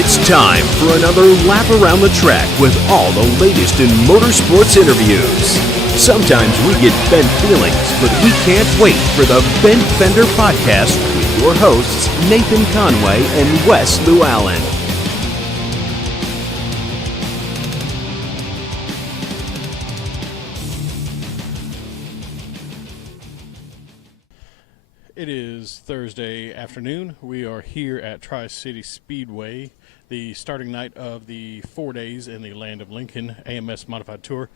It's time for another lap around the track with all the latest in motorsports interviews. Sometimes we get bent feelings, but we can't wait for the Bent Fender Podcast with your hosts, Nathan Conway and Wes Llewellyn. It is Thursday afternoon. We are here at Tri-City Speedway, the starting night of the 4 days in the Land of Lincoln AMS Modified Tour.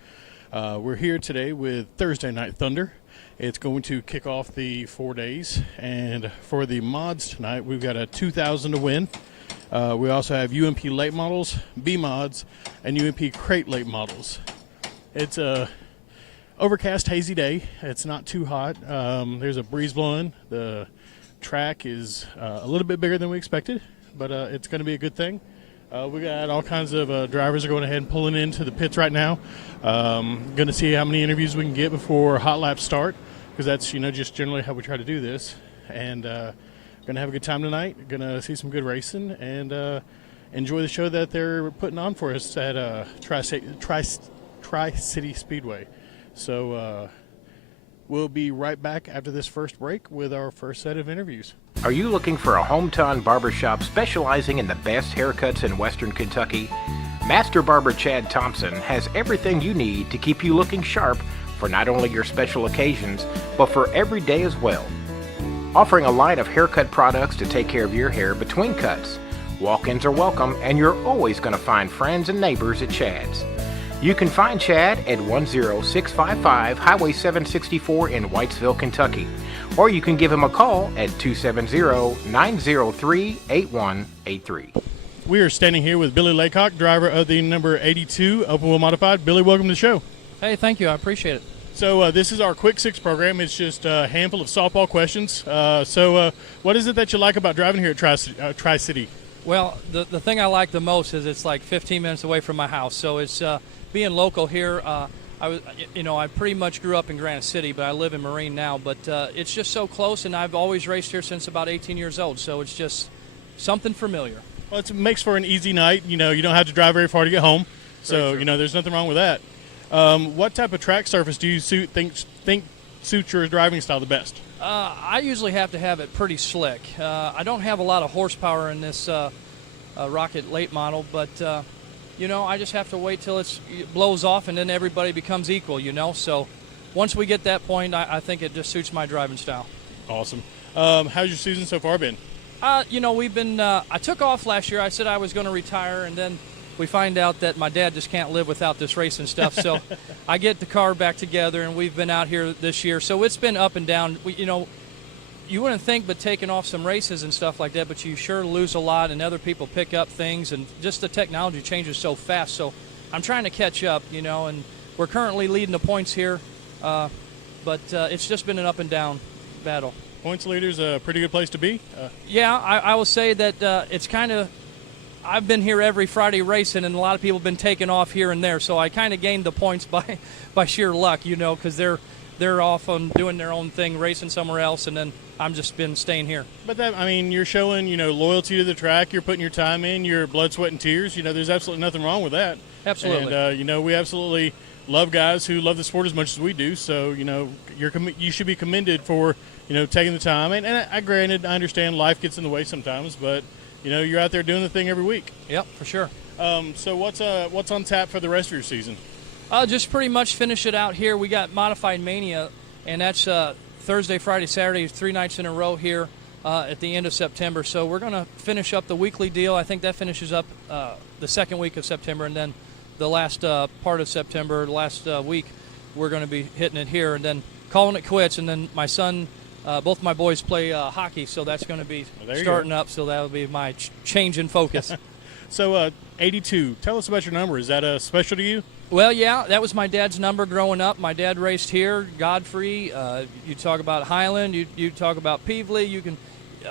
We're here today with Thursday Night Thunder. It's going to kick off the 4 days, and for the mods tonight, we've got a 2,000 to win. We also have UMP late models, B mods, and UMP crate late models. It's a overcast, hazy day. It's not too hot. There's a breeze blowing. The track is a little bit bigger than we expected, but it's going to be a good thing. We got all kinds of drivers are going ahead and pulling into the pits right now. Going to see how many interviews we can get before hot laps start, because that's just generally how we try to do this. And going to have a good time tonight. Going to see some good racing and enjoy the show that they're putting on for us at Tri-City Speedway. So we'll be right back after this first break with our first set of interviews. Are you looking for a hometown barbershop specializing in the best haircuts in Western Kentucky? Master Barber Chad Thompson has everything you need to keep you looking sharp for not only your special occasions, but for every day as well. Offering a line of haircut products to take care of your hair between cuts. Walk-ins are welcome, and you're always going to find friends and neighbors at Chad's. You can find Chad at 10655 Highway 764 in Whitesville, Kentucky, or you can give him a call at 270-903-8183. We are standing here with Billy Laycock, driver of the number 82 Open Wheel Modified. Billy, welcome to the show. Hey, thank you. I appreciate it. So this is our Quick Six program. It's just a handful of softball questions. So what is it that you like about driving here at Tri-City? Well, the thing I like the most is it's like 15 minutes away from my house, so it's being local here. I pretty much grew up in Granite City, but I live in Marine now. But it's just so close, and I've always raced here since about 18 years old. So it's just something familiar. Well, it makes for an easy night. You don't have to drive very far to get home. So there's nothing wrong with that. What type of track surface do you think suits your driving style the best? I usually have to have it pretty slick. I don't have a lot of horsepower in this Rocket late model, but I just have to wait till it blows off, and then everybody becomes equal, So once we get that point, I think it just suits my driving style. Awesome. How's your season so far been? We've been, I took off last year. I said I was going to retire, and then we find out that my dad just can't live without this racing stuff. So I get the car back together, and we've been out here this year. So it's been up and down. You wouldn't think, but taking off some races and stuff like that, but you sure lose a lot, and other people pick up things, and just the technology changes so fast. So I'm trying to catch up, and we're currently leading the points here, but it's just been an up and down battle. Points leader's a pretty good place to be. Yeah, I will say that it's kind of, I've been here every Friday racing, and a lot of people have been taking off here and there, so I kind of gained the points by sheer luck, because they're off on doing their own thing, racing somewhere else, and then I'm just been staying here. But you're showing, loyalty to the track. You're putting your time in, your blood, sweat, and tears. There's absolutely nothing wrong with that. Absolutely. And, we absolutely love guys who love the sport as much as we do. So, you should be commended for, taking the time. And I understand life gets in the way sometimes, but, you're out there doing the thing every week. Yep, for sure. So what's on tap for the rest of your season? Just pretty much finish it out here. We got Modified Mania, and that's Thursday, Friday, Saturday, 3 nights in a row here at the end of September. So we're going to finish up the weekly deal. I think that finishes up the second week of September, and then the last part of September, last week, we're going to be hitting it here and then calling it quits. And then my son, both my boys play hockey, so that's going to be starting up. So that'll be my change in focus. So 82, tell us about your number. Is that special to you? Well, yeah, that was my dad's number growing up. My dad raced here, Godfrey. You talk about Highland, you talk about Peevely. You can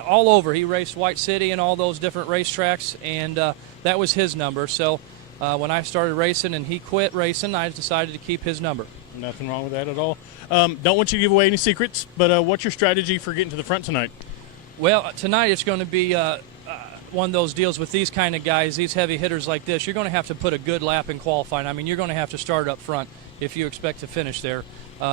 all over. He raced White City and all those different racetracks, and that was his number. So when I started racing and he quit racing, I decided to keep his number. Nothing wrong with that at all. Don't want you to give away any secrets, but what's your strategy for getting to the front tonight? Well, tonight it's going to be one of those deals with these kind of guys, these heavy hitters like this. You're going to have to put a good lap in qualifying. I mean, you're going to have to start up front if you expect to finish there.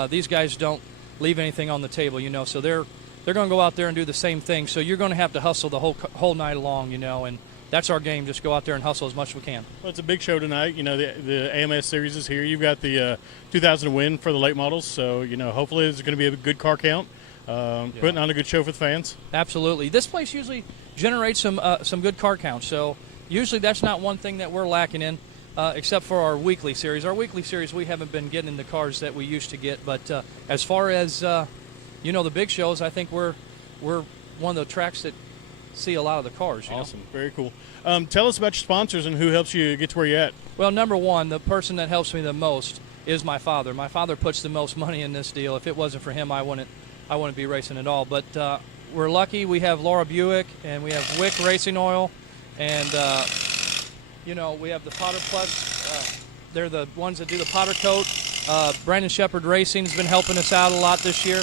These guys don't leave anything on the table, you know, so they're going to go out there and do the same thing. So you're going to have to hustle the whole night long, you know, and that's our game. Just go out there and hustle as much as we can. Well, it's a big show tonight. You know, the AMS series is here. You've got the 2000 win for the late models, so, you know, hopefully it's going to be a good car count. Putting on a good show for the fans. Absolutely. This place usually generates some good car counts, so usually that's not one thing that we're lacking in, except for our weekly series. Our weekly series, we haven't been getting the cars that we used to get, but as far as, you know, the big shows, I think we're one of the tracks that see a lot of the cars. Awesome. Very cool. Tell us about your sponsors and who helps you get to where you're at. Well, number one, the person that helps me the most is my father. My father puts the most money in this deal. If it wasn't for him, I wouldn't be racing at all. But we're lucky. We have Laura Buick, and we have Wick Racing Oil, and you know, we have the Potter Plus. They're the ones that do the Potter coat. Brandon Shepard Racing has been helping us out a lot this year.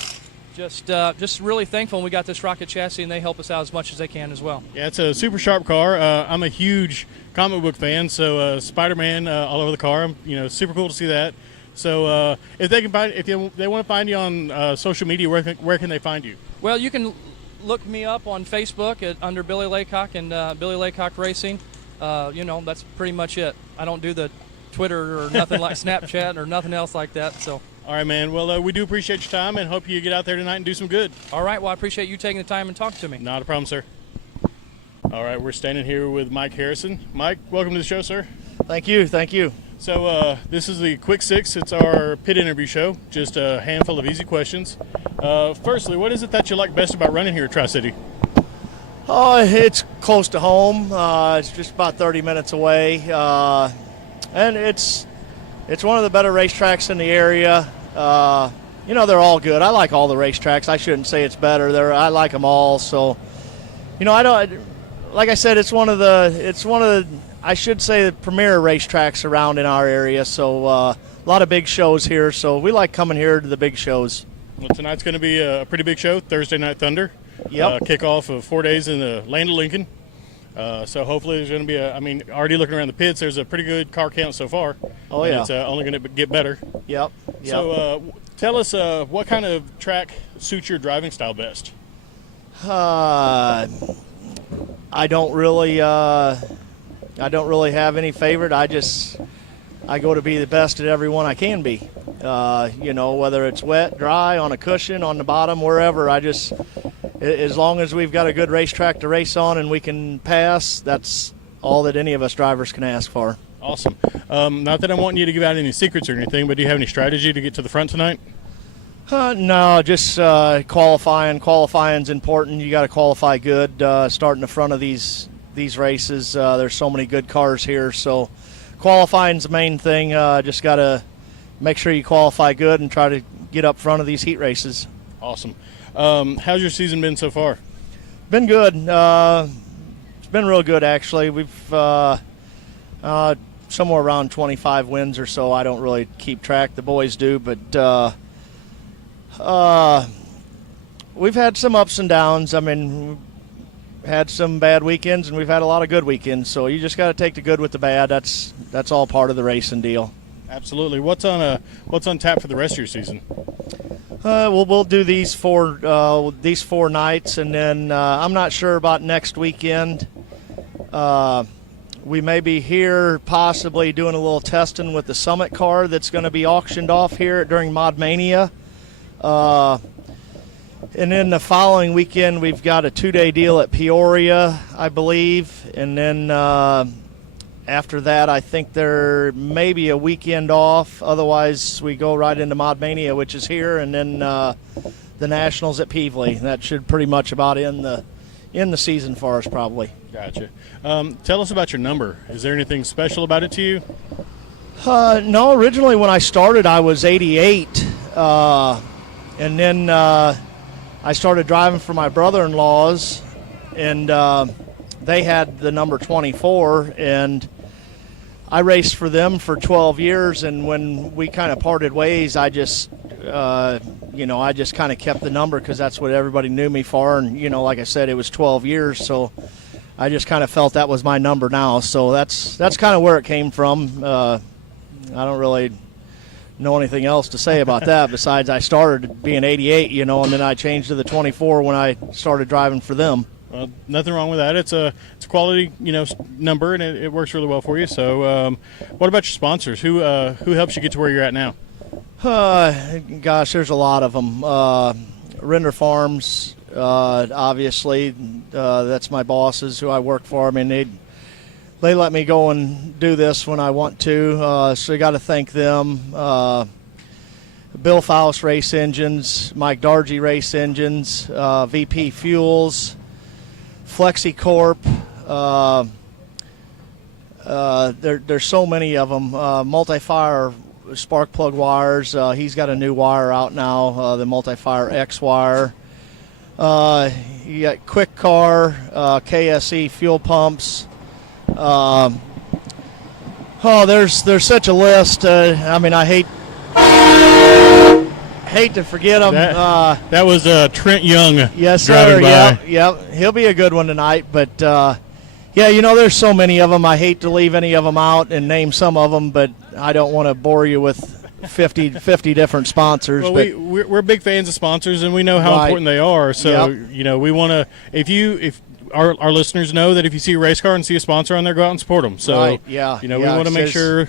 Just really thankful we got this rocket chassis, and they help us out as much as they can as well. Yeah, it's a super sharp car. I'm a huge comic book fan, so Spider-Man all over the car. You know, super cool to see that. So if they want to find you on social media, where can they find you? Well, you can look me up on Facebook under Billy Laycock and Billy Laycock Racing. You know, that's pretty much it. I don't do the Twitter or nothing like Snapchat or nothing else like that. So. All right, man. Well, we do appreciate your time and hope you get out there tonight and do some good. All right. Well, I appreciate you taking the time and talking to me. Not a problem, sir. All right, we're standing here with Mike Harrison. Mike, welcome to the show, sir. Thank you. Thank you. So this is the Quick Six. It's our pit interview show. Just a handful of easy questions. Firstly, what is it that you like best about running here at Tri-City? Oh, it's close to home. It's just about 30 minutes away, and it's one of the better racetracks in the area. You know, they're all good. I like all the racetracks. I shouldn't say it's better. I like them all. So, you know, I don't. Like I said, it's one of the. I should say the premier racetracks around in our area. So a lot of big shows here. So we like coming here to the big shows. Well, tonight's going to be a pretty big show. Thursday Night Thunder. Yep. Kickoff of 4 days in the land of Lincoln. So hopefully there's going to be already looking around the pits, there's a pretty good car count so far. Oh, yeah. It's only going to get better. Yep. So tell us what kind of track suits your driving style best? I don't really have any favorite. I go to be the best at every one I can be. You know, whether it's wet, dry, on a cushion, on the bottom, wherever. As long as we've got a good racetrack to race on and we can pass, that's all that any of us drivers can ask for. Awesome. Not that I'm wanting you to give out any secrets or anything, but do you have any strategy to get to the front tonight? No, just qualifying. Qualifying's important. You got to qualify good. Starting the front of these races, there's so many good cars here, so qualifying's the main thing. Just got to make sure you qualify good and try to get up front of these heat races. Awesome. How's your season been so far? Been good. It's been real good, actually. We've somewhere around 25 wins or so. I don't really keep track. The boys do, but we've had some ups and downs. I mean, we've had some bad weekends, and we've had a lot of good weekends. So you just got to take the good with the bad. That's all part of the racing deal. Absolutely. What's on tap for the rest of your season? We'll do these four nights, and then I'm not sure about next weekend. We may be here possibly doing a little testing with the Summit car that's going to be auctioned off here during Mod Mania. And then the following weekend, we've got a 2-day deal at Peoria, I believe. And then after that, I think there may be a weekend off. Otherwise, we go right into Mod Mania, which is here, and then the Nationals at Peevely. That should pretty much about end the season for us, probably. Gotcha. Tell us about your number. Is there anything special about it to you? No, originally when I started, I was 88. And then I started driving for my brother-in-laws, and they had the number 24, and I raced for them for 12 years, and when we kind of parted ways, I just kind of kept the number because that's what everybody knew me for, and, like I said, it was 12 years, so I just kind of felt that was my number now. So that's kind of where it came from. I don't really know anything else to say about that besides I started being 88, and then I changed to the 24 when I started driving for them. Well, nothing wrong with that. It's a quality, number, and it works really well for you. So, what about your sponsors? Who helps you get to where you're at now? Gosh, there's a lot of them. Render Farms, obviously, that's my bosses who I work for. I mean, they let me go and do this when I want to, so you got to thank them. Bill Faust Race Engines, Mike Dargy Race Engines, VP Fuels, FlexiCorp. There's so many of them. Multi-Fire spark plug wires. He's got a new wire out now, the Multi-Fire X wire. You got Quick Car, KSE fuel pumps. There's such a list. I mean, I hate to forget them. That was Trent Young. Yes, sir. Driving by. Yep. He'll be a good one tonight. But there's so many of them. I hate to leave any of them out and name some of them, but I don't want to bore you with 50 different sponsors. Well, we're big fans of sponsors, and we know how important they are. So we want to. If our listeners know that if you see a race car and see a sponsor on there, go out and support them. So we want to make sure.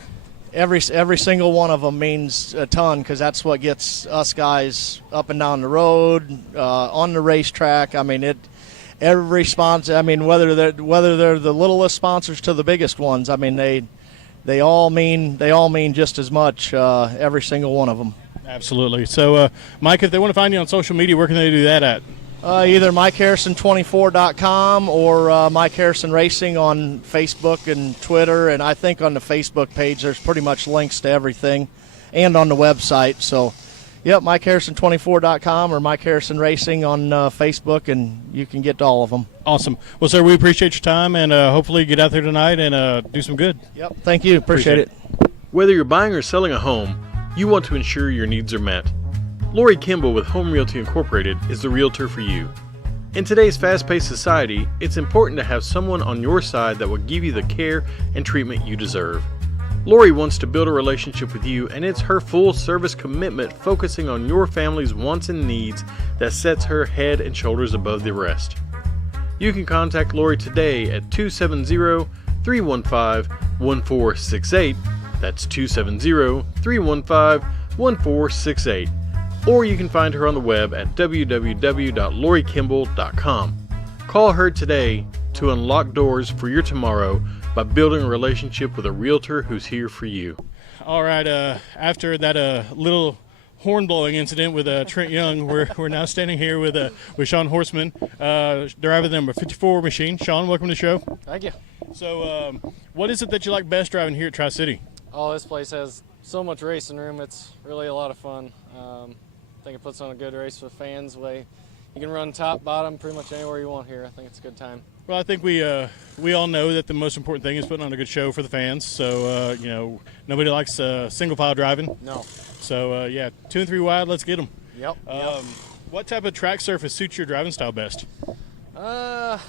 Every single one of them means a ton because that's what gets us guys up and down the road, on the racetrack. I mean, every sponsor. I mean, whether they're the littlest sponsors to the biggest ones. I mean, they all mean just as much. Every single one of them. Absolutely. So, Mike, if they want to find you on social media, where can they do that at? Either MikeHarrison24.com or Mike Harrison Racing on Facebook and Twitter. And I think on the Facebook page there's pretty much links to everything and on the website. So, MikeHarrison24.com or Mike Harrison Racing on Facebook, and you can get to all of them. Awesome. Well, sir, we appreciate your time, and hopefully get out there tonight and do some good. Yep. Thank you. Appreciate it. Whether you're buying or selling a home, you want to ensure your needs are met. Lori Kimball with Home Realty Incorporated is the realtor for you. In today's fast-paced society, it's important to have someone on your side that will give you the care and treatment you deserve. Lori wants to build a relationship with you, and it's her full-service commitment focusing on your family's wants and needs that sets her head and shoulders above the rest. You can contact Lori today at 270-315-1468. That's 270-315-1468. Or you can find her on the web at www.lorikimball.com. Call her today to unlock doors for your tomorrow by building a relationship with a realtor who's here for you. All right, after that little horn-blowing incident with Trent Young, we're now standing here with Shaun Horstmann, driver number 54 machine. Shaun, welcome to the show. Thank you. So what is it that you like best driving here at Tri-City? Oh, this place has so much racing room. It's really a lot of fun. I think it puts on a good race for fans. You can run top, bottom, pretty much anywhere you want here. I think it's a good time. Well, I think we all know that the most important thing is putting on a good show for the fans. So, nobody likes single file driving. No. So, 2 and 3 wide, let's get them. Yep. What type of track surface suits your driving style best? I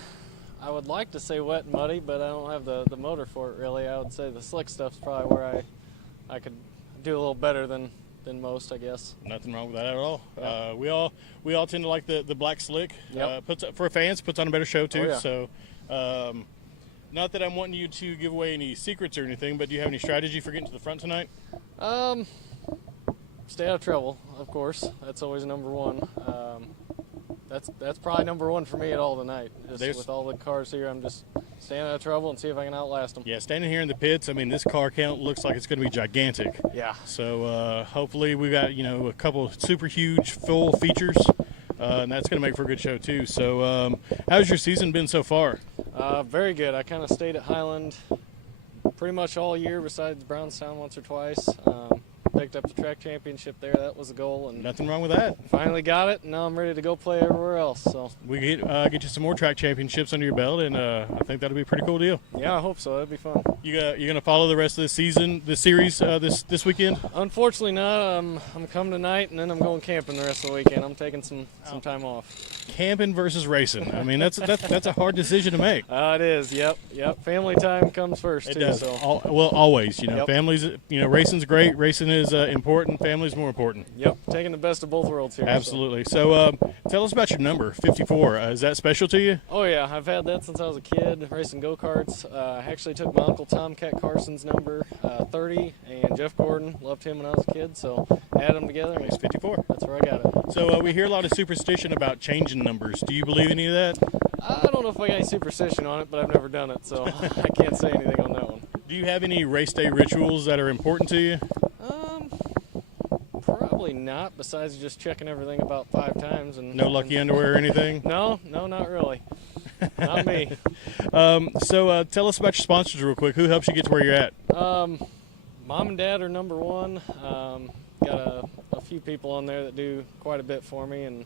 would like to say wet and muddy, but I don't have the motor for it really. I would say the slick stuff's probably where I could do a little better than most, I guess. Nothing wrong with that at all. Yep. We all tend to like the black slick. Yep. For fans, puts on a better show too. Oh, yeah. So, not that I'm wanting you to give away any secrets or anything, but do you have any strategy for getting to the front tonight? Stay out of trouble, of course. That's always number one. That's probably number one for me at all tonight. With all the cars here, I'm just staying out of trouble and see if I can outlast them. Yeah, standing here in the pits, I mean, this car count looks like it's going to be gigantic. Yeah. So hopefully we got a couple super huge full features, and that's going to make for a good show too. So how's your season been so far? Very good. I kind of stayed at Highland pretty much all year, besides Brownstown once or twice. Picked up the track championship there. That was the goal, and nothing wrong with that. Finally got it, and now I'm ready to go play everywhere else. So we get you some more track championships under your belt, and I think that'll be a pretty cool deal. Yeah, I hope so. That'd be fun. You gonna follow the rest of the season, the series this weekend? Unfortunately, not. I'm coming tonight, and then I'm going camping the rest of the weekend. I'm taking some time off. camping versus racing. I mean, that's a hard decision to make. It is. Yep. Family time comes first. It too, does. So. Always. Yep. Families. Racing's great. Racing is important. Family's more important. Yep. Taking the best of both worlds here. Absolutely. So, tell us about your number, 54. Is that special to you? Oh yeah, I've had that since I was a kid, racing go-karts. I actually took my uncle Tom Cat Carson's number, 30, and Jeff Gordon. Loved him when I was a kid, so add them together. And It's 54. That's where I got it. So we hear a lot of superstition about changing numbers. Do you believe any of that? I don't know if I got any superstition on it, but I've never done it, so I can't say anything on that one. Do you have any race day rituals that are important to you? Probably not, besides just checking everything about 5 times. And No lucky underwear or anything? No, not really. Not me. So tell us about your sponsors real quick. Who helps you get to where you're at? Mom and Dad are number one. Got a few people on there that do quite a bit for me, and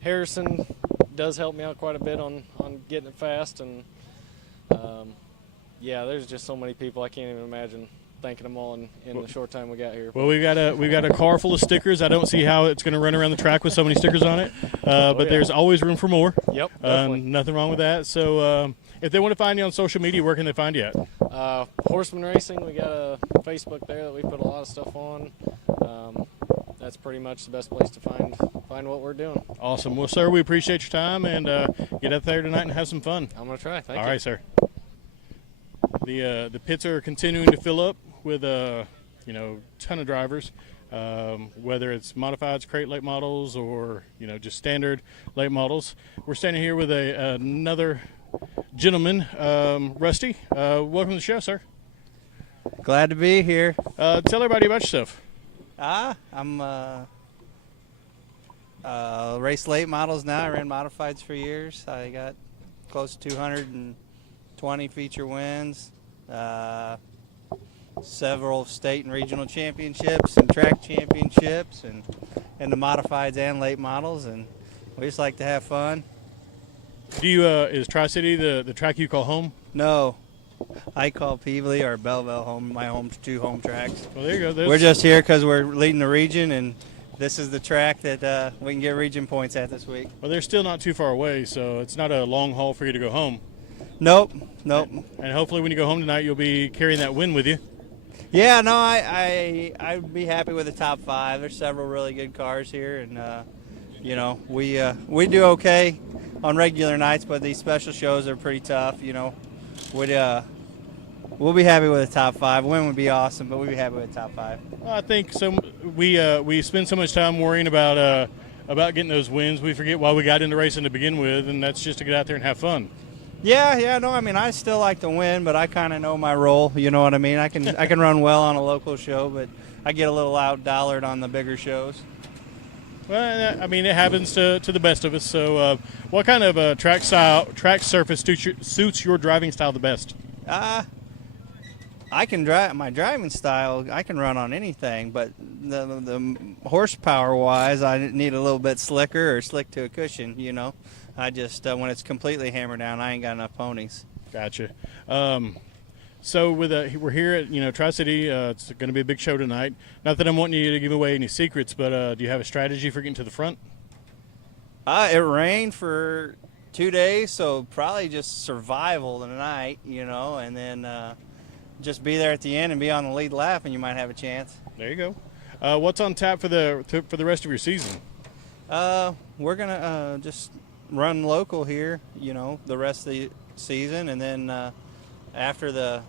Harrison does help me out quite a bit on getting it fast. And yeah, there's just so many people I can't even imagine thanking them all in the short time we got here. Well, we've got a car full of stickers. I don't see how it's going to run around the track with so many stickers on it, but yeah. there's always room for more. Yep, definitely. Nothing wrong with that. So if they want to find you on social media, where can they find you at? Horstmann Racing, we got a Facebook there that we put a lot of stuff on. That's pretty much the best place to find what we're doing. Awesome. Well, sir, we appreciate your time, and get out there tonight and have some fun. I'm going to try. Thank you. All right, sir. The pits are continuing to fill up with ton of drivers, whether it's modifieds, crate late models, or just standard late models. We're standing here with another gentleman, Rusty. Welcome to the show, sir. Glad to be here. Tell everybody about yourself. I'm race late models now. I ran modifieds for years. I got close to 220 feature wins, several state and regional championships and track championships, and the modifieds and late models, and we just like to have fun. Do you is Tri-City the track you call home? No, I call Peevely or Belleville home, my two home tracks. Well, there you go. We're just here because we're leading the region, and this is the track that we can get region points at this week. Well, they're still not too far away, so it's not a long haul for you to go home. Nope. And hopefully when you go home tonight, you'll be carrying that win with you. Yeah, no, I'd be happy with the top 5. There's several really good cars here, and we do okay on regular nights, but these special shows are pretty tough. We'll be happy with the top 5. Win would be awesome, but we'd be happy with the top 5. I think so. We spend so much time worrying about getting those wins, we forget why we got into racing to begin with, and that's just to get out there and have fun. Yeah, no, I mean, I still like to win, but I kind of know my role. You know what I mean? I can run well on a local show, but I get a little out-dollared on the bigger shows. Well, I mean, it happens to the best of us. So, what kind of track surface suits your driving style the best? I can drive my driving style. I can run on anything, but the horsepower wise, I need a little bit slicker or slick to a cushion. I just when it's completely hammered down, I ain't got enough ponies. Gotcha. So we're here at Tri-City. It's going to be a big show tonight. Not that I'm wanting you to give away any secrets, but do you have a strategy for getting to the front? It rained for 2 days, so probably just survival tonight, and then just be there at the end and be on the lead lap, and you might have a chance. There you go. What's on tap for the rest of your season? We're gonna just run local here, the rest of the season, and then after the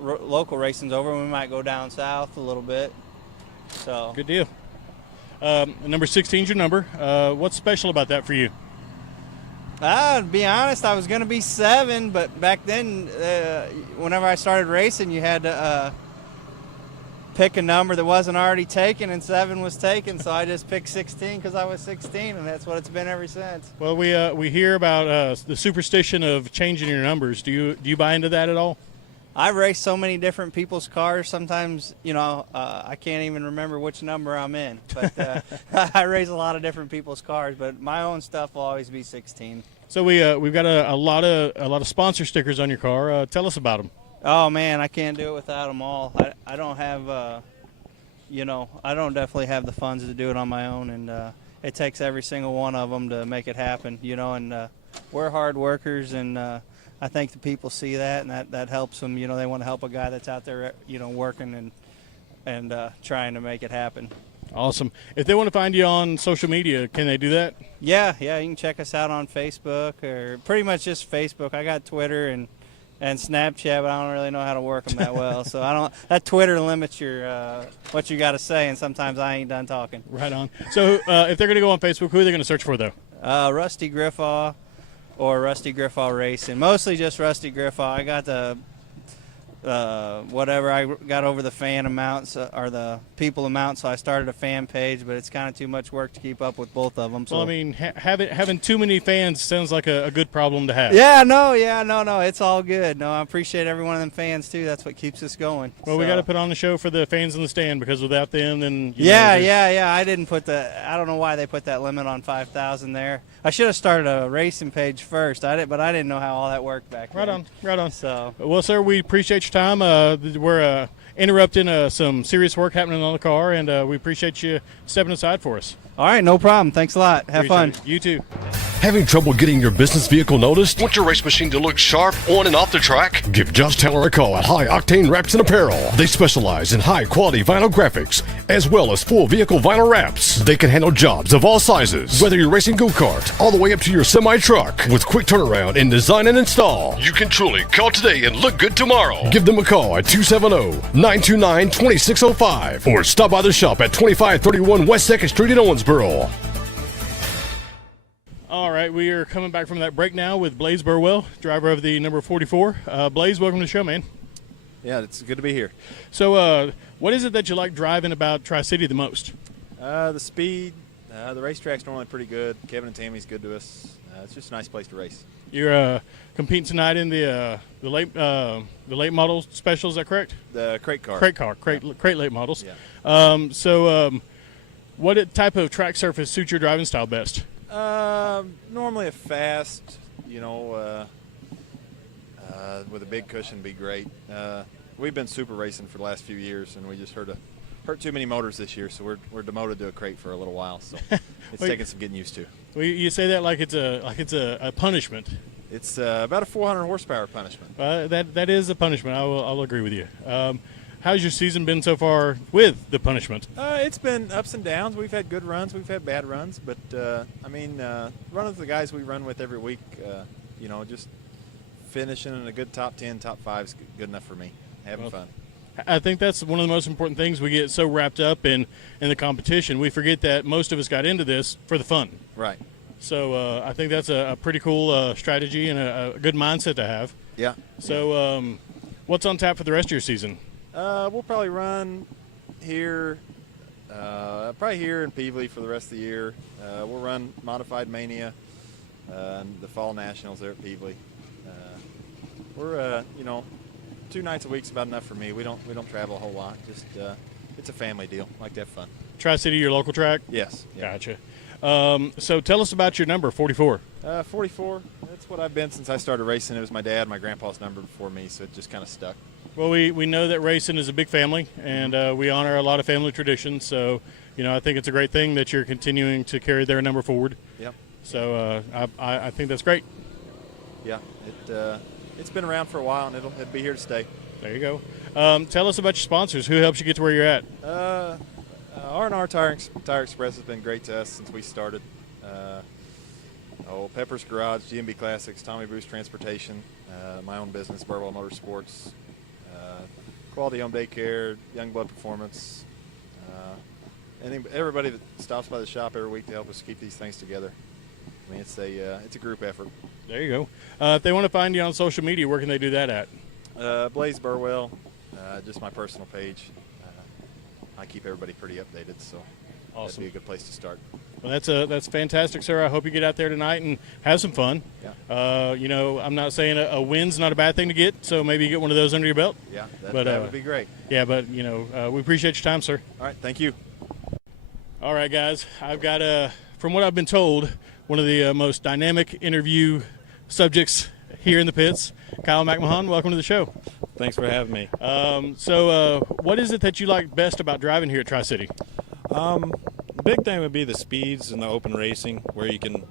local racing's over, we might go down south a little bit. So good deal. Number 16's your number. What's special about that for you? To be honest, I was going to be 7, but back then, whenever I started racing, you had to pick a number that wasn't already taken, and 7 was taken, so I just picked 16 because I was 16, and that's what it's been ever since. Well, we hear about the superstition of changing your numbers. Do you buy into that at all? I race so many different people's cars. Sometimes, I can't even remember which number I'm in. But I race a lot of different people's cars. But my own stuff will always be 16. So we've got a lot of sponsor stickers on your car. Tell us about them. Oh man, I can't do it without them all. I don't have, I don't definitely have the funds to do it on my own. And it takes every single one of them to make it happen, and we're hard workers, and I think the people see that, and that helps them. They want to help a guy that's out there, working and trying to make it happen. Awesome. If they want to find you on social media, can they do that? Yeah, you can check us out on Facebook, or pretty much just Facebook. I got Twitter and Snapchat, but I don't really know how to work them that well. So that Twitter limits your what you got to say, and sometimes I ain't done talking. Right on. So if they're going to go on Facebook, who are they going to search for, though? Rusty Griffaw or Rusty Griffaw Racing. Mostly just Rusty Griffaw. I got the whatever I got over the fan amounts or the people amount, so I started a fan page, but it's kind of too much work to keep up with both of them. So. Well, I mean, having too many fans sounds like a good problem to have. No, it's all good. No, I appreciate every one of them fans too. That's what keeps us going. Well, we got to put on the show for the fans in the stand, because without them, then I didn't put I don't know why they put that limit on 5,000 there. I should have started a racing page first. But I didn't know how all that worked back then. Right on. So, well, sir, we appreciate your time. We're interrupting some serious work happening on the car, and we appreciate you stepping aside for us. All right, no problem. Thanks a lot. Have fun. You too. Having trouble getting your business vehicle noticed? Want your race machine to look sharp on and off the track? Give Josh Taylor a call at High Octane Wraps and Apparel. They specialize in high-quality vinyl graphics as well as full vehicle vinyl wraps. They can handle jobs of all sizes, whether you're racing go-kart all the way up to your semi-truck. With quick turnaround in design and install, you can truly call today and look good tomorrow. Give them a call at 270-929-2605 or stop by the shop at 2531 West 2nd Street in Owensboro. All right, we are coming back from that break now with Blaze Burwell, driver of the number 44. Blaze, welcome to the show, man. Yeah, it's good to be here. So what is it that you like driving about Tri-City the most? The speed. The racetrack's normally pretty good. Kevin and Tammy's good to us. It's just a nice place to race. You're competing tonight in the late model special, is that correct? The crate car. Crate late models. Yeah. What type of track surface suits your driving style best? Normally a fast, with a big cushion be great. We've been super racing for the last few years, and we just hurt too many motors this year, so we're demoted to a crate for a little while. So it's taking some getting used to. Well, you say that like it's a punishment. It's about a 400 horsepower punishment. That is a punishment. I'll agree with you. How's your season been so far with the punishment? It's been ups and downs. We've had good runs. We've had bad runs. But, running with the guys we run with every week, just finishing in a good top 10, top 5 is good enough for me. Having fun. I think that's one of the most important things. We get so wrapped up in the competition, we forget that most of us got into this for the fun. Right. So I think that's a pretty cool strategy and a good mindset to have. Yeah. So what's on tap for the rest of your season? We'll probably run here, here in Peevely for the rest of the year. We'll run Modified Mania, and the Fall Nationals there at Peevely. We're 2 nights a week's about enough for me. We don't travel a whole lot. Just it's a family deal. Like to have fun. Tri-City, your local track? Yes. Yeah. Gotcha. So tell us about your number, 44. 44. That's what I've been since I started racing. It was my dad, my grandpa's number before me, so it just kind of stuck. Well, we know that racing is a big family, and we honor a lot of family traditions. So, I think it's a great thing that you're continuing to carry their number forward. Yep. So I think that's great. Yeah. It's been around for a while, and it'll be here to stay. There you go. Tell us about your sponsors. Who helps you get to where you're at? R&R Tire Express has been great to us since we started. Pepper's Garage, GMB Classics, Tommy Boost Transportation, my own business, Burwell Motorsports, Quality Home Daycare, Youngblood Performance, and everybody that stops by the shop every week to help us keep these things together. I mean, it's a group effort. There you go. If they want to find you on social media, where can they do that at? Blaze Burwell, just my personal page. I keep everybody pretty updated, so awesome. That'd be a good place to start. Well, that's fantastic, sir. I hope you get out there tonight and have some fun. Yeah. I'm not saying a win's not a bad thing to get, so maybe you get one of those under your belt. Yeah, that would be great. Yeah, but we appreciate your time, sir. All right, thank you. All right, guys. I've got, from what I've been told, one of the most dynamic interview subjects here in the pits. Kyle McMahan, welcome to the show. Thanks for having me. So what is it that you like best about driving here at Tri-City? big thing would be the speeds in the open racing, where you can,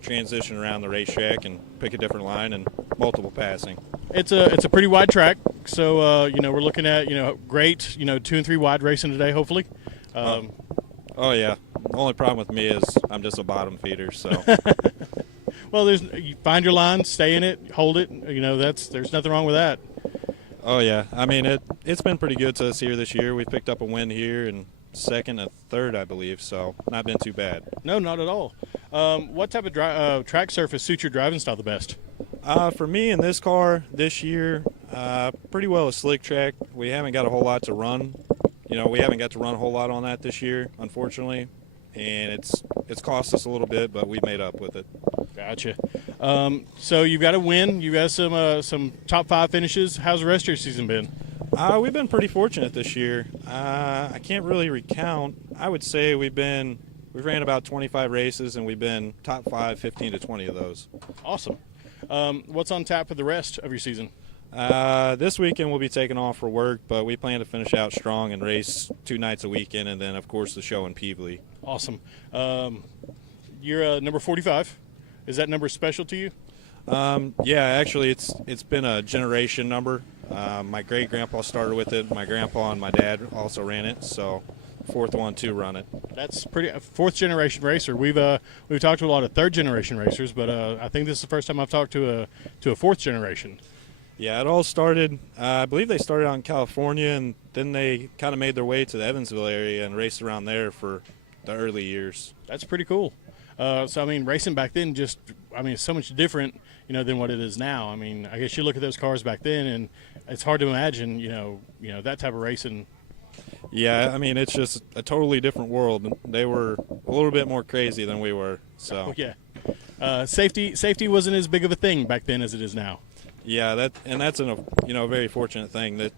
transition around the racetrack and pick a different line and multiple passing. It's a pretty wide track, so we're looking at great 2 and 3 wide racing today, hopefully. Oh yeah. The only problem with me is I'm just a bottom feeder, so. Well, you find your line, stay in it, hold it. There's nothing wrong with that. Oh yeah, I mean it's been pretty good to us here this year. We picked up a win here and second and third, I believe, so not been too bad. No, not at all. What type of track surface suits your driving style the best? For me in this car this year, pretty well a slick track. We haven't got a whole lot to run. We haven't got to run a whole lot on that this year, unfortunately, and it's cost us a little bit, but we made up with it. Gotcha. So you've got a win. You've got some top 5 finishes. How's the rest of your season been? We've been pretty fortunate this year. I can't really recount. I would say we've ran about 25 races, and we've been top 5, 15 to 20 of those. Awesome. What's on tap for the rest of your season? This weekend we'll be taking off for work, but we plan to finish out strong and race 2 nights a weekend, and then, of course, the show in Peevely. Awesome. You're number 45. Is that number special to you? Yeah, actually, it's been a generation number. My great-grandpa started with it. My grandpa and my dad also ran it, so fourth one to run it. That's pretty. 4th-generation racer. We've talked to a lot of 3rd-generation racers, but I think this is the first time I've talked to a 4th generation. Yeah, it all started. I believe they started out in California, and then they kind of made their way to the Evansville area and raced around there for the early years. That's pretty cool. So I mean, racing back then it's so much different, than what it is now. I mean, I guess you look at those cars back then, and it's hard to imagine, that type of racing. Yeah, I mean, it's just a totally different world. They were a little bit more crazy than we were. So yeah, safety wasn't as big of a thing back then as it is now. Yeah, that's a very fortunate thing that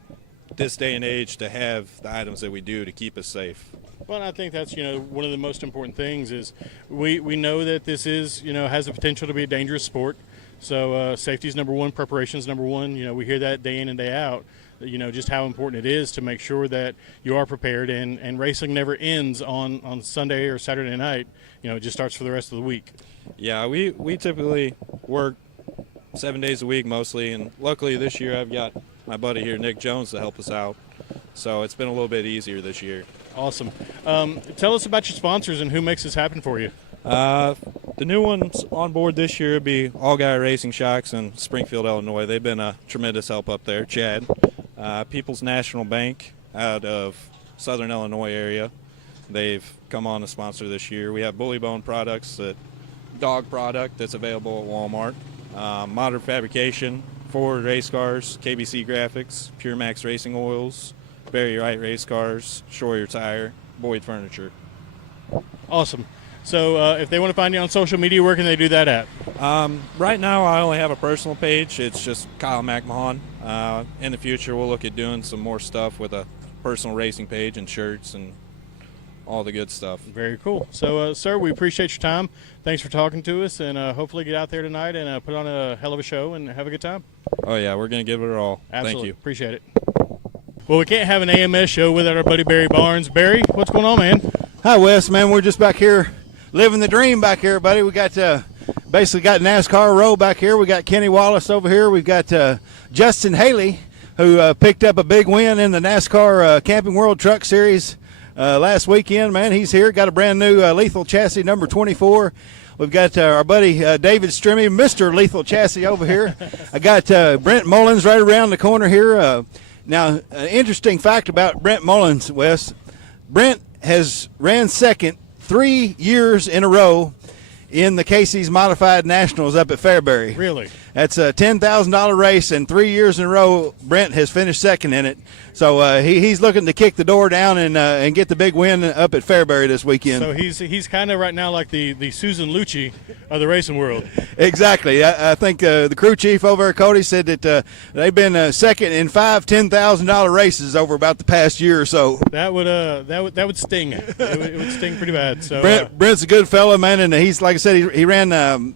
this day and age to have the items that we do to keep us safe. Well, and I think that's one of the most important things is we know that this is has the potential to be a dangerous sport. So safety is number one, preparation is number one. We hear that day in and day out. Just how important it is to make sure that you are prepared, and racing never ends on Sunday or Saturday night. It just starts for the rest of the week. Yeah, we typically work 7 days a week mostly, and luckily this year I've got my buddy here, Nick Jones, to help us out. So it's been a little bit easier this year. Awesome. Tell us about your sponsors and who makes this happen for you. The new ones on board this year would be All Guy Racing Shocks in Springfield, Illinois. They've been a tremendous help up there. Chad. People's National Bank out of Southern Illinois area. They've come on to sponsor this year. We have Bully Bone Products, dog product that's available at Walmart. Modern Fabrication, Ford Race Cars, KBC Graphics, Pure Max Racing Oils, Barry Wright Race Cars, Schroyer Tire, Boyd Furniture. Awesome. So if they want to find you on social media, where can they do that at? Right now I only have a personal page. It's just Kyle McMahan. In the future we'll look at doing some more stuff with a personal racing page and shirts and all the good stuff. Very cool. So, sir, we appreciate your time. Thanks for talking to us, and hopefully get out there tonight and put on a hell of a show and have a good time. Oh, yeah, we're going to give it our all. Absolutely. Thank you. Appreciate it. Well, we can't have an AMS show without our buddy Barry Barnes. Barry, what's going on, man? Hi, Wes, man. We're just back here living the dream back here, buddy. We got basically got NASCAR row back here. We got Kenny Wallace over here. We've got Justin Haley, who picked up a big win in the NASCAR Camping World Truck Series last weekend. Man, he's here. Got a brand new Lethal Chassis number 24. We've got our buddy David Strimmy, Mr. Lethal Chassis over here. I got Brent Mullins right around the corner here. Now, an interesting fact about Brent Mullins, Wes. Brent has ran second 3 years in a row in the Casey's Modified Nationals up at Fairbury. Really? That's a $10,000 race, and 3 years in a row, Brent has finished second in it. So he's looking to kick the door down and get the big win up at Fairbury this weekend. So he's kind of right now like the Susan Lucci of the racing world. Exactly. I think the crew chief over at Cody said that they've been second in 5 $10,000 races over about the past year or so. That would sting. It would sting pretty bad. So Brent's a good fella, man, and he's, like I said, he ran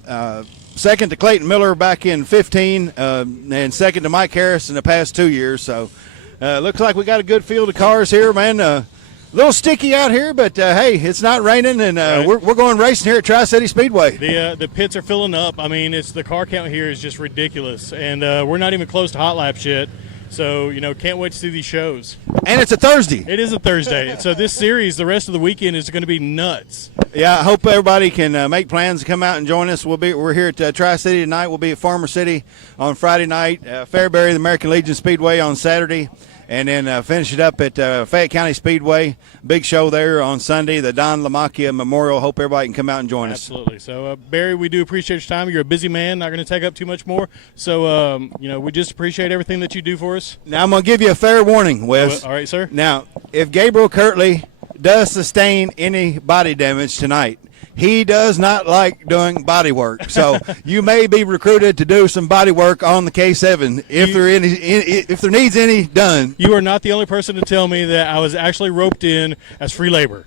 second to Clayton Miller back in 15 and second to Mike Harris in the past 2 years. So looks like we got a good field of cars here, man. little sticky out here, but hey, it's not raining, and we're going racing here at Tri-City Speedway. The pits are filling up. I mean, the car count here is just ridiculous, and we're not even close to hot laps yet. So, can't wait to see these shows. And it's a Thursday. It is a Thursday. So this series, the rest of the weekend, is going to be nuts. Yeah, I hope everybody can make plans to come out and join us. We're here at Tri-City tonight. We'll be at Farmer City on Friday night, Fairbury, the American Legion Speedway on Saturday, and then finish it up at Fayette County Speedway. Big show there on Sunday, the Don LaMacchia Memorial. Hope everybody can come out and join us. Absolutely. So, Barry, we do appreciate your time. You're a busy man, not going to take up too much more. So, we just appreciate everything that you do for us. Now, I'm going to give you a fair warning, Wes. All right, sir. Now, if Gabriel Kirtley does sustain any body damage tonight, he does not like doing body work. So you may be recruited to do some body work on the K7 if there needs any done. You are not the only person to tell me that I was actually roped in as free labor.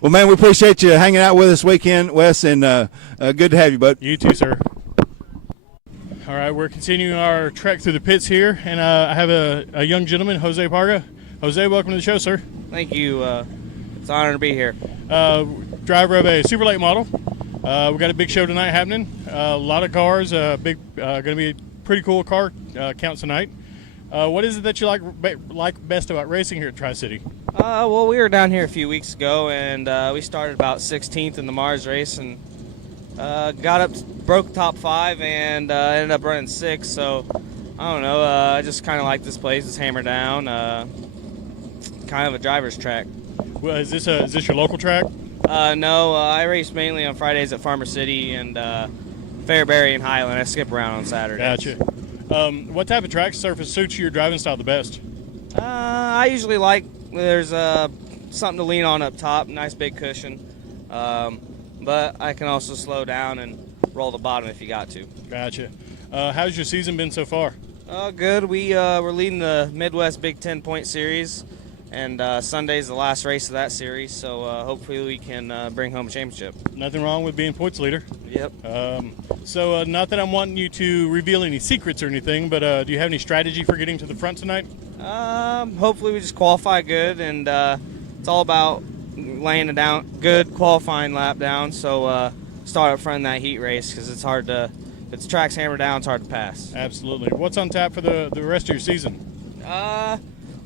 Well, man, we appreciate you hanging out with us this weekend, Wes, and good to have you, bud. You too, sir. All right, we're continuing our trek through the pits here, and I have a young gentleman, Jose Parga. Jose, welcome to the show, sir. Thank you. It's an honor to be here. Driver of a super late model. We got a big show tonight happening. A lot of cars. Going to be a pretty cool car count tonight. What is it that you like best about racing here at Tri-City? Well, we were down here a few weeks ago, and we started about 16th in the Mars race, and broke top 5, and ended up running 6. So I don't know. I just kind of like this place. It's hammered down. Kind of a driver's track. Well, is this your local track? No, I race mainly on Fridays at Farmer City and Fairbury and Highland. I skip around on Saturdays. Gotcha. What type of track surface suits your driving style the best? I usually like there's something to lean on up top, nice big cushion. But I can also slow down and roll the bottom if you got to. Gotcha. How's your season been so far? Good. We're leading the Midwest Big 10 Point Series. And Sunday's the last race of that series, so hopefully we can bring home a championship. Nothing wrong with being points leader. Yep. So not that I'm wanting you to reveal any secrets or anything, but do you have any strategy for getting to the front tonight? Hopefully we just qualify good, and it's all about laying it down, good qualifying lap down, so start up front in that heat race, because it's hard to, if the track's hammered down, it's hard to pass. Absolutely. What's on tap for the rest of your season?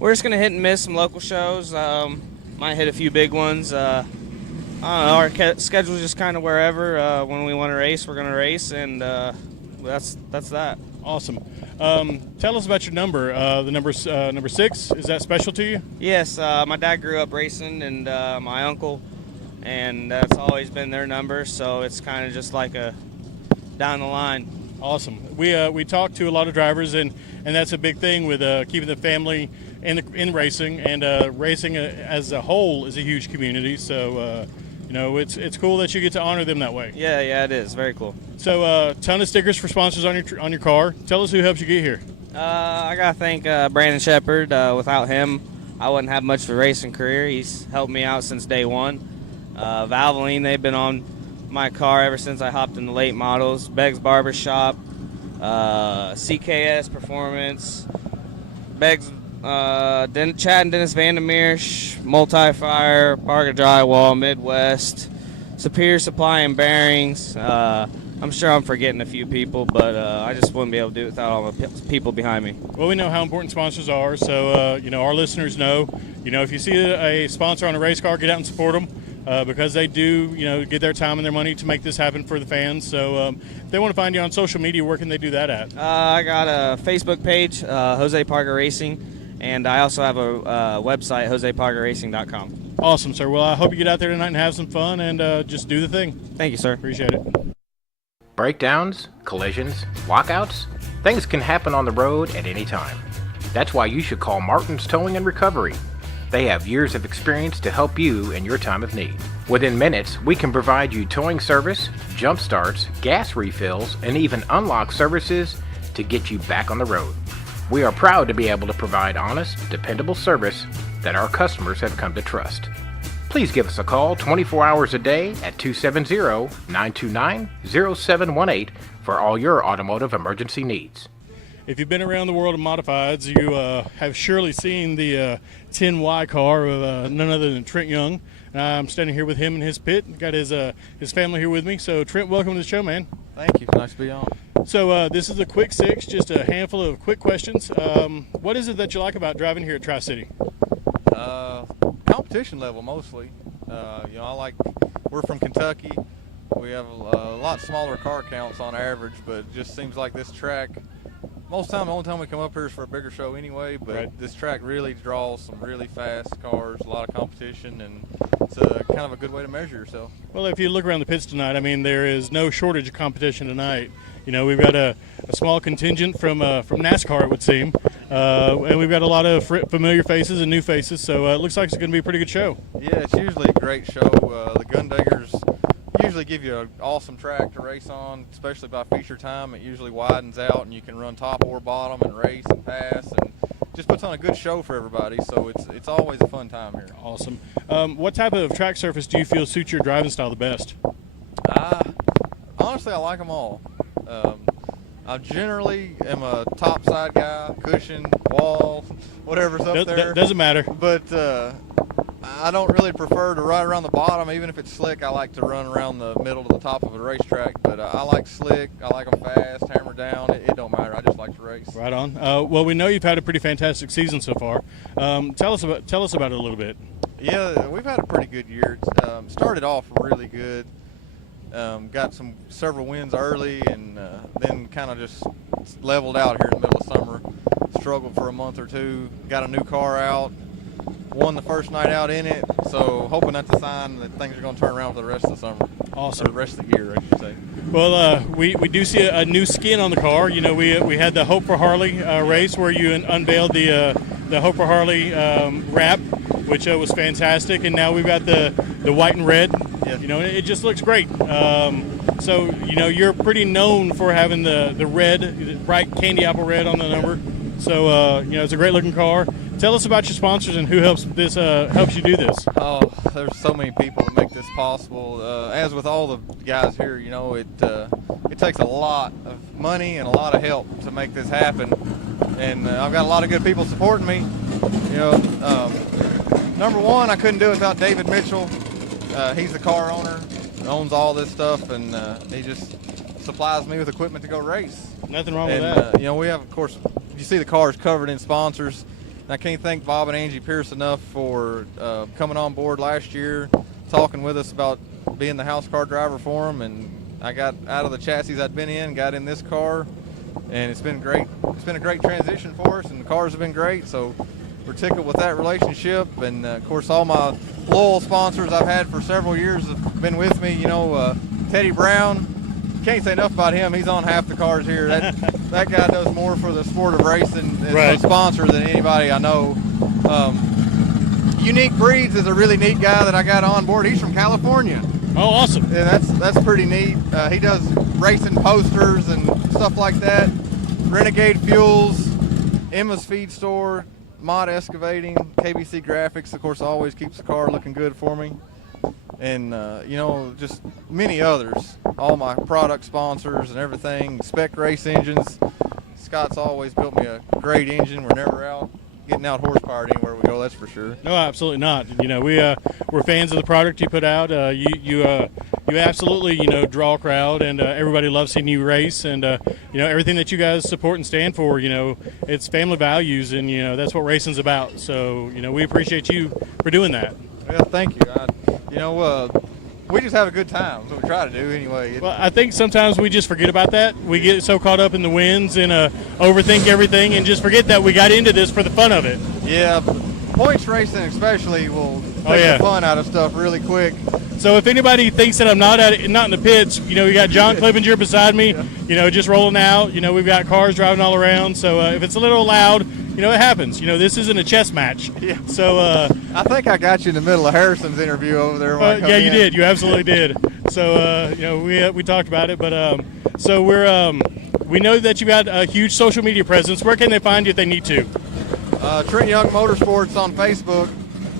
We're just going to hit and miss some local shows. Might hit a few big ones. I don't know. Our schedule's just kind of wherever. When we want to race, we're going to race, and that's that. Awesome. Tell us about your number. The number 6, is that special to you? Yes. My dad grew up racing, and my uncle, and that's always been their number, so it's kind of just like a down the line. Awesome. We talk to a lot of drivers, and that's a big thing with keeping the family in racing, and racing as a whole is a huge community. So it's cool that you get to honor them that way. Yeah, it is very cool. So ton of stickers for sponsors on your car. Tell us who helped you get here. I gotta thank Brandon Shepard. Without him, I wouldn't have much of a racing career. He's helped me out since day one. Valvoline, they've been on my car ever since I hopped in the late models. Beggs Barbershop, CKS Performance, Beggs, Chad and Dennis Vandermeer, Multi-Fire, Parga Drywall, Midwest, Superior Supply and Bearings. I'm sure I'm forgetting a few people, but I just wouldn't be able to do it without all the people behind me. Well, we know how important sponsors are, so our listeners know. If you see a sponsor on a race car, get out and support them. Because they do, get their time and their money to make this happen for the fans. So if they want to find you on social media, where can they do that at? I got a Facebook page, Jose Parga Racing, and I also have a website, josepargaracing.com. Awesome, sir. Well, I hope you get out there tonight and have some fun and just do the thing. Thank you, sir. Appreciate it. Breakdowns, collisions, lockouts, things can happen on the road at any time. That's why you should call Martin's Towing and Recovery. They have years of experience to help you in your time of need. Within minutes, we can provide you towing service, jump starts, gas refills, and even unlock services to get you back on the road. We are proud to be able to provide honest, dependable service that our customers have come to trust. Please give us a call 24 hours a day at 270-929-0718 for all your automotive emergency needs. if you've been around the world of modifieds, you have surely seen the 10Y car of none other than Trent Young. I'm standing here with him in his pit. Got his family here with me. So, Trent, welcome to the show, man. Thank you. Nice to be on. So, this is a quick six, just a handful of quick questions. What is it that you like about driving here at Tri-City? Competition level, mostly. We're from Kentucky. We have a lot smaller car counts on average, but it just seems like this track, most of the time, the only time we come up here is for a bigger show anyway, but right. This track really draws some really fast cars, a lot of competition, and it's kind of a good way to measure yourself. Well, if you look around the pits tonight, I mean, there is no shortage of competition tonight. You know, we've got a small contingent from NASCAR, it would seem, and we've got a lot of familiar faces and new faces, so it looks like it's going to be a pretty good show. Yeah, it's usually a great show. The Gundiggers usually give you an awesome track to race on, especially by feature time. It usually widens out, and you can run top or bottom and race and pass, and just puts on a good show for everybody. So it's always a fun time here. Awesome. What type of track surface do you feel suits your driving style the best? Honestly, I like them all. I generally am a top side guy, cushion, wall, whatever's up there. Doesn't matter. But I don't really prefer to ride around the bottom. Even if it's slick, I like to run around the middle to the top of a racetrack. But I like slick. I like them fast, hammer down. It don't matter. I just like to race. Right on. Well, we know you've had a pretty fantastic season so far. Tell us about it a little bit. Yeah, we've had a pretty good year. It started off really good. Got several wins early, and then kind of just leveled out here in the middle of summer. Struggled for a month or two. Got a new car out. Won the first night out in it. So hoping that's a sign that things are going to turn around for the rest of the summer. Awesome. Or the rest of the year, I should say. Well, we do see a new skin on the car. You know, we had the Hope for Harley race where you unveiled the Hope for Harley wrap, which was fantastic, and now we've got the white and red. Yeah. You know, it just looks great. So, you know, you're pretty known for having the red, bright candy apple red on the number. So, you know, it's a great looking car. Tell us about your sponsors and who helps you do this. Oh, there's so many people that make this possible. As with all the guys here, you know, it takes a lot of money and a lot of help to make this happen. And I've got a lot of good people supporting me. You know, number one, I couldn't do it without David Mitchell. He's the car owner, owns all this stuff, and he just supplies me with equipment to go race. Nothing wrong with that. You know, we have, of course, you see the cars covered in sponsors. And I can't thank Bob and Angie Pierce enough for coming on board last year, talking with us about being the house car driver for them. And I got out of the chassis I'd been in, got in this car, and it's been great. It's been a great transition for us, and the cars have been great. So we're tickled with that relationship. And of course, all my loyal sponsors I've had for several years have been with me. You know, Teddy Brown. Can't say enough about him. He's on half the cars here. That guy does more for the sport of racing as a sponsor than anybody I know. Unique Breeds is a really neat guy that I got on board. He's from California. Oh, awesome. And that's pretty neat. He does racing posters and stuff like that. Renegade Fuels, Emma's Feed Store, Mod Excavating, KBC Graphics, of course, always keeps the car looking good for me. And, you know, just many others. All my product sponsors and everything. Spec Race Engines. Scott's always built me a great engine. We're never out getting out horsepower anywhere we go, that's for sure. No, absolutely not. You know, we're fans of the product you put out. You absolutely, you know, draw a crowd, and everybody loves seeing you race. And, you know, everything that you guys support and stand for, you know, it's family values, and, you know, that's what racing's about. So, you know, we appreciate you for doing that. Well, thank you. You know, we just have a good time. That's what we try to do anyway. Well, I think sometimes we just forget about that. We get so caught up in the wins and overthink everything and just forget that we got into this for the fun of it. Yeah, points racing especially will take the fun out of stuff really quick. So if anybody thinks that I'm not in the pits, you know, we got John Clevenger beside me, you know, just rolling out. You know, we've got cars driving all around. So if it's a little loud, you know, it happens. You know, this isn't a chess match. Yeah. So I think I got you in the middle of Harrison's interview over there. Yeah, you did. You absolutely did. So you know, we talked about it, but so we know that you've got a huge social media presence. Where can they find you if they need to? Trent Young Motorsports on Facebook.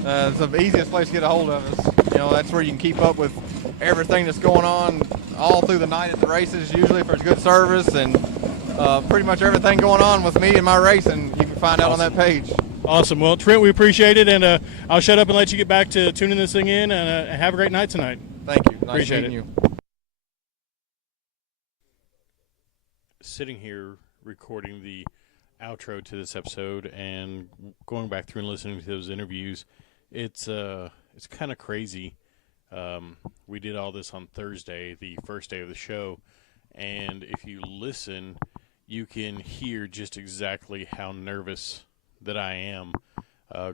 It's the easiest place to get a hold of us. You know, that's where you can keep up with everything that's going on all through the night at the races, usually if there's good service. And pretty much everything going on with me and my racing, you can find out on that page. Awesome. Well, Trent, we appreciate it, and I'll shut up and let you get back to tuning this thing in, and have a great night tonight. Thank you. Nice Appreciate meeting it. you. Sitting here recording the outro to this episode and going back through and listening to those interviews, it's kind of crazy. We did all this on Thursday, the first day of the show, and if you listen, you can hear just exactly how nervous that I am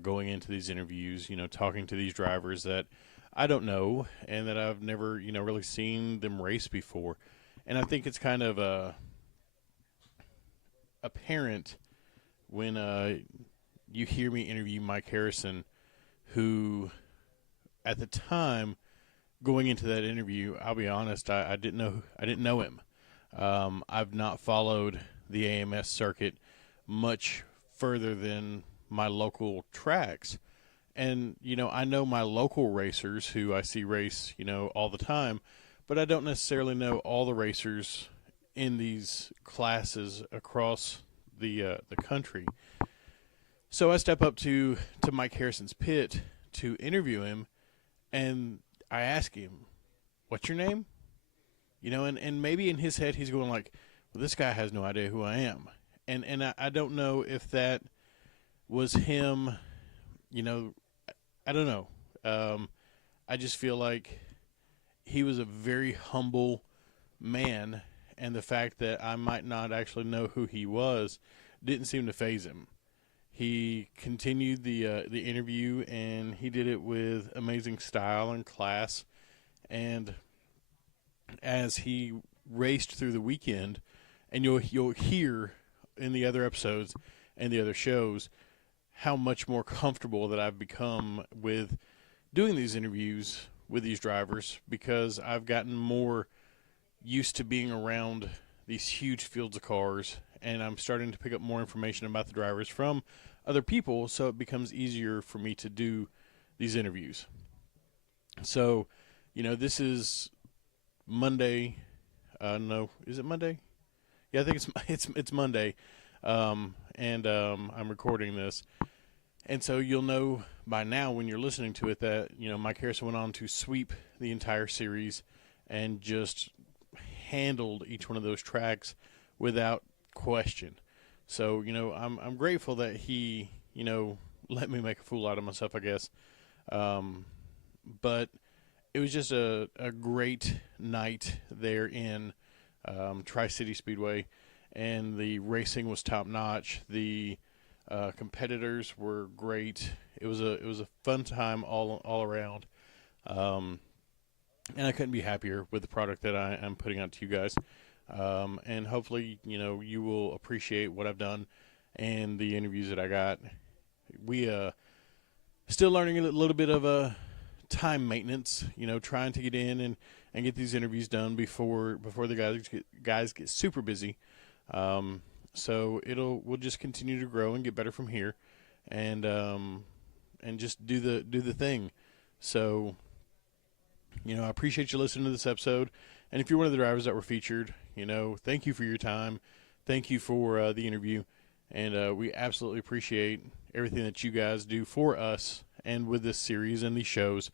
going into these interviews, talking to these drivers that I don't know and that I've never, really seen them race before. And I think it's kind of apparent when you hear me interview Mike Harrison, who at the time going into that interview, I'll be honest, I didn't know him. I've not followed the AMS circuit much further than my local tracks. And, I know my local racers who I see race, all the time, but I don't necessarily know all the racers in these classes across the country. So I step up to Mike Harrison's pit to interview him, and I ask him, "What's your name?" And maybe in his head he's going like, "Well, this guy has no idea who I am." And I don't know if that was him, I don't know. I just feel like he was a very humble man, and the fact that I might not actually know who he was didn't seem to faze him. He continued the interview, and he did it with amazing style and class. And as he raced through the weekend, and you'll hear in the other episodes and the other shows how much more comfortable that I've become with doing these interviews with these drivers, because I've gotten more used to being around these huge fields of cars, and I'm starting to pick up more information about the drivers from other people, so it becomes easier for me to do these interviews. So, this is Monday. No, is it Monday? Yeah, I think it's Monday, and I'm recording this. And so you'll know by now when you're listening to it that, Mike Harrison went on to sweep the entire series and just handled each one of those tracks without question. So, I'm grateful that he, let me make a fool out of myself, I guess. But it was just a great night there in Tri-City Speedway, and the racing was top-notch. The competitors were great. It was a fun time all around, and I couldn't be happier with the product that I am putting out to you guys. And hopefully, you will appreciate what I've done and the interviews that I got. We still learning a little bit of time maintenance, trying to get in and get these interviews done before the guys get super busy. So we'll just continue to grow and get better from here, and just do the thing. So, I appreciate you listening to this episode. And if you're one of the drivers that were featured, thank you for your time. Thank you for the interview. And we absolutely appreciate everything that you guys do for us and with this series and these shows.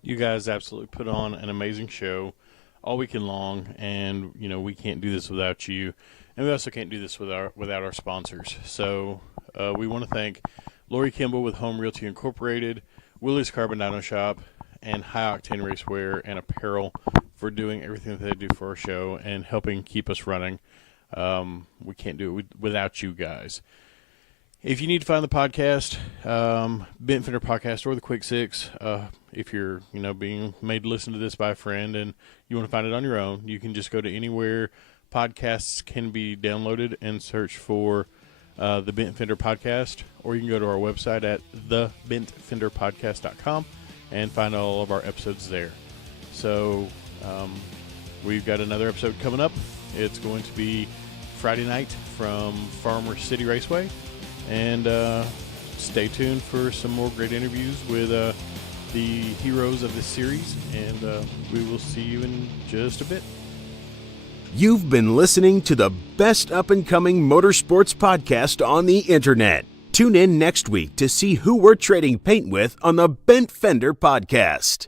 You guys absolutely put on an amazing show all weekend long, and, we can't do this without you. And we also can't do this without our sponsors. So we want to thank Lori Kimball with Home Realty Incorporated, Willie's Carbon Dyno Shop, and High Octane Racewear and Apparel for doing everything that they do for our show and helping keep us running. We can't do it without you guys. If you need to find the podcast, Bent Fender Podcast or the Quick Six, if you're being made to listen to this by a friend and you want to find it on your own, you can just go to anywhere podcasts can be downloaded and search for the Bent Fender Podcast, or you can go to our website at thebentfenderpodcast.com and find all of our episodes there. So we've got another episode coming up. It's going to be Friday night from Farmer City Raceway, and stay tuned for some more great interviews with the heroes of this series, and we will see you in just a bit. You've been listening to the best up-and-coming motorsports podcast on the internet. Tune in next week to see who we're trading paint with on the Bent Fender Podcast.